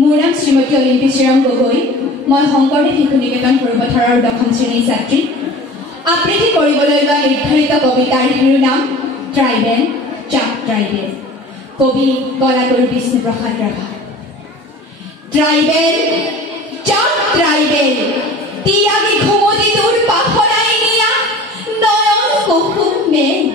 মোৰ নাম শ্ৰীমতী অলিম্পি শ্ৰীৰাম গগৈ। মই শংকৰদেৱ শিশু নিকেতন পূৰ্বথৰৰ 10ম শ্ৰেণীৰ ছাত্ৰী। আবৃত্তি কৰিবলৈ লোৱা নিৰ্ধাৰিত কবিতাৰ শিৰোনাম ট্ৰাইবেল চাক ট্ৰাইবেল। কবি কলাগুৰু বিষ্ণুপ্ৰসাদ ৰাভা। ট্ৰাইবেল চাক ট্ৰাইবেল তিয়াগি ঘুমতি তোৰ পাখনাই নিয়া নয়ন কুসুম মেঘ